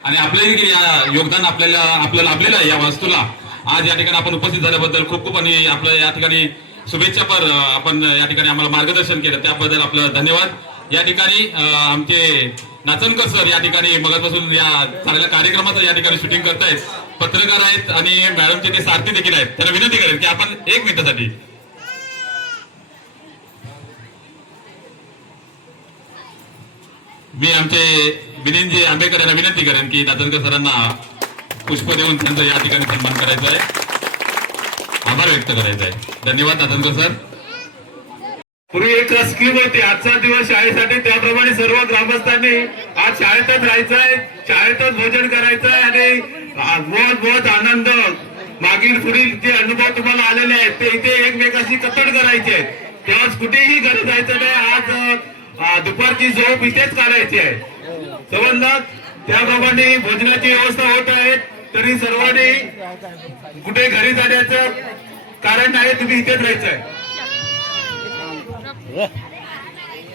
आणि आपले योगदान आपल्याला लाभलेलं आहे या वस्तूला आज या ठिकाणी आपण उपस्थित झाल्याबद्दल खूप खूप आणि आपलं या ठिकाणी शुभेच्छा पर आपण या ठिकाणी आम्हाला मार्गदर्शन केलं त्याबद्दल आपलं धन्यवाद। या ठिकाणी आमचे नाचनकर सर या ठिकाणी मगापासून या चांगल्या कार्यक्रमाचं या ठिकाणी शूटिंग करतायत, पत्रकार आहेत आणि मॅडमचे ते सारथी देखील आहेत। त्यांना विनंती करेल की आपण 1 मिनिटासाठी मी आमचे विनीनजी आंबेकर यांना विनंती करेन की नाचनकर सरांना पुष्प देऊन त्यांचा या ठिकाणी सन्मान करायचा आहे, आभार व्यक्त करायचा आहे। धन्यवाद नाचनकर सर। पूर्वी एक स्कीम होती, आजचा दिवस शाळेसाठी, त्याप्रमाणे सर्व ग्रामस्थांनी आज शाळेतच राहायचंय, शाळेतच भोजन करायचंय आणि बहुत आनंद मागील पुढील जे अनुभव तुम्हाला आलेले आहेत ते इथे एकमेकाशी कतड करायचे, तेव्हा कुठेही घरी जायचं नाही। आज दुपारची झोप इथेच काढायची आहे, समजलं? त्याप्रमाणे भोजनाची व्यवस्था होत आहे, तरी सर्वांनी कुठे घरी जाण्याचं कारण नाही, तुम्ही इथेच राहायचंय।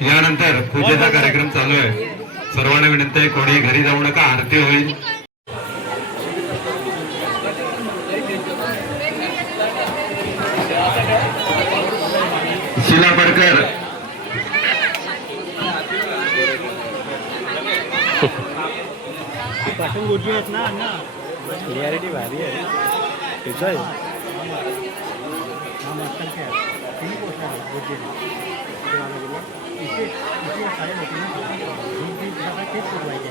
यानंतर पूजेचा कार्यक्रम चालू आहे, सर्वांना विनंती आहे कोणी घरी जाऊ नका, आरती होईल। शिला पडकर पाठवून गोष्टी आहेत ना अण्णा, क्लिअरिटी भारी आहे त्याचं आहे। हा मस्त काय तुम्ही पोस्ट आहे गोष्टी इथे इथे सारे होते ना तेच सोडवायचे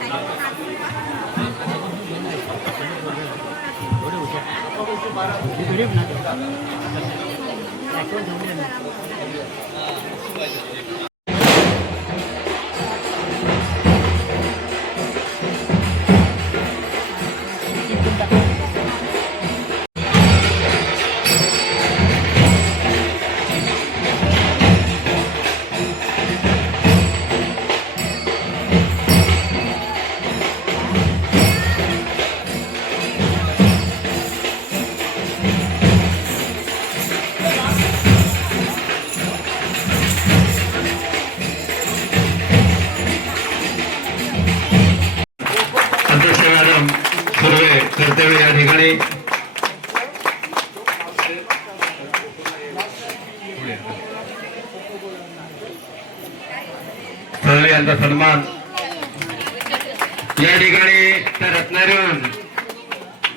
एवढे होते व्हिडिओ ना कर्तव्य या ठिकाणी सर्व यांचा सन्मान या ठिकाणी त्या रत्नागिरीहून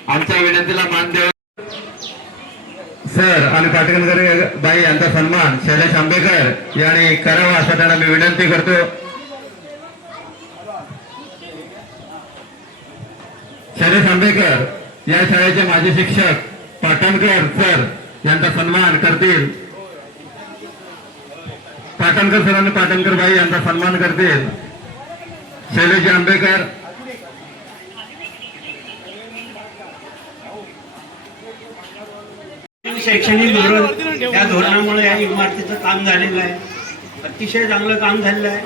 आमच्या विनंतीला मान देऊ सर आणि पाटणकर बाई यांचा सन्मान शैलेश आंबेकर यांनी करावा असं त्यांना मी विनंती करतो। शैलेश आंबेकर या शाळेचे माजी शिक्षक पाटणकर सर यांचा सन्मान करतील, पाटणकर सर आणि पाटणकर बाई यांचा सन्मान करतील। शैलेश आंबेकर शैक्षणिक धोरण, त्या धोरणामुळे या इमारतीचं काम झालेलं आहे, अतिशय चांगलं काम झालेलं आहे।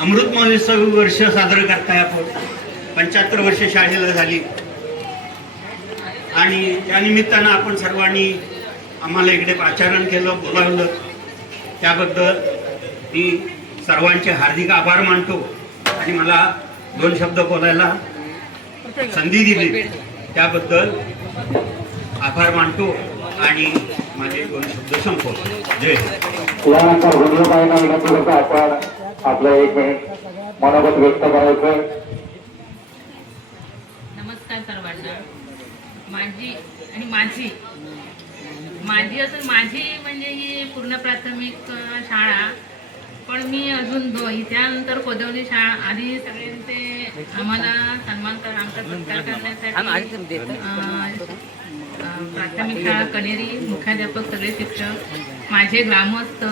अमृत महोत्सव वर्ष साजरं करताय आपण, 75 वर्ष शाळेला झाली आणि त्यानिमित्तानं आपण सर्वांनी आम्हाला इकडे पाचारण केलं, बोलावलं, त्याबद्दल मी सर्वांचे हार्दिक आभार मानतो आणि मला 2 शब्द बोलायला संधी दिली त्याबद्दल आभार मानतो आणि माझे 2 शब्द संपवतो। जय यानंतर आपण आपलं 1 मिनिट मनोगत व्यक्त करायचं। नमस्कार सर्वांना। माझी असं माझी म्हणजे ही पूर्ण प्राथमिक शाळा, पण मी अजून त्यानंतर कोदवली शाळा आधी सगळ्यांचे आम्हाला सन्मान आमचा सत्कार करण्यासाठी प्राथमिक शाळा कनेरी मुख्याध्यापक सगळे शिक्षक माझे ग्रामस्थ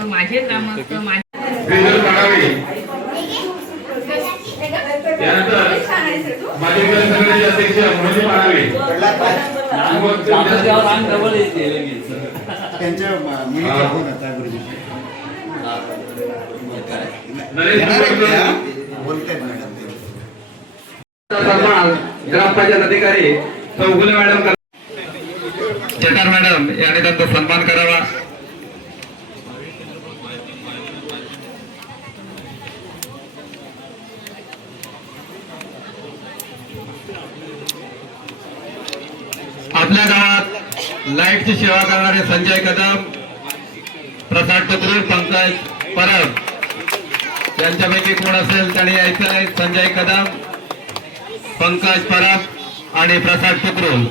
ग्रामपंचायत अधिकारी चौगुले मॅडम जटार मॅडम यांनी त्यांचा सन्मान करावा। आपल्या गावात लाईटची सेवा करणारे संजय कदम, प्रसाद टकरूर, पंकज परब यांच्यापैकी कोण असेल त्यांनी यायचं आहे. संजय कदम, पंकज परब आणि प्रसाद टकरूर.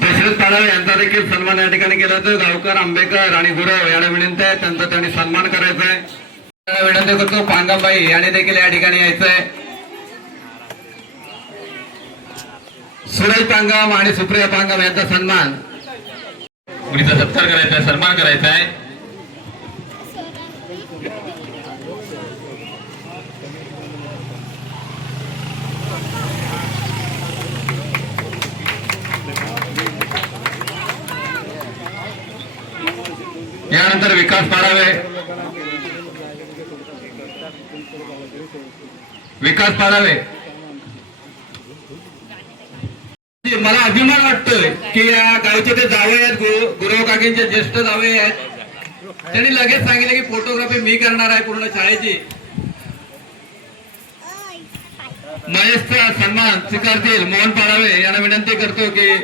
दशरथ पाडव यांचा देखील सन्मान या ठिकाणी केला जातो. गावकर, आंबेकर आणि गुरव यांना विनंती आहे, त्यांचा त्यांनी सन्मान करायचा आहे. त्यांना विनंती करतो पांगमबाई यांनी देखील या ठिकाणी यायचं आहे. सुरेश पांगम आणि सुप्रिया पांगम यांचा सन्मान. मुलीचा सत्कार करायचा आहे, सन्मान करायचा आहे. यानंतर विकास पाडावे. विकास पाडावे. मला अभिमान वाटतोय की या गावचे ते जावई आहेत, गुरव काकींचे ज्येष्ठ जावई आहेत. त्यांनी लगेच सांगितलं की फोटोग्राफी मी करणार आहे पूर्ण शाळेची. महेशचा सन्मान स्वीकारतील मोहन पाडावे यांना विनंती करतो की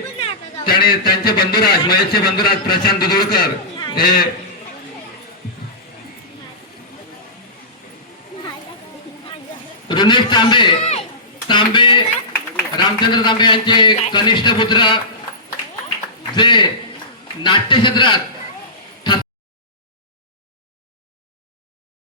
त्याने त्यांचे बंधुराज, महेशचे बंधुराज प्रशांत दुधोळकर हे ऋणेश तांबे रामचंद्र तांबे यांचे कनिष्ठ पुत्र जे नाट्य क्षेत्रात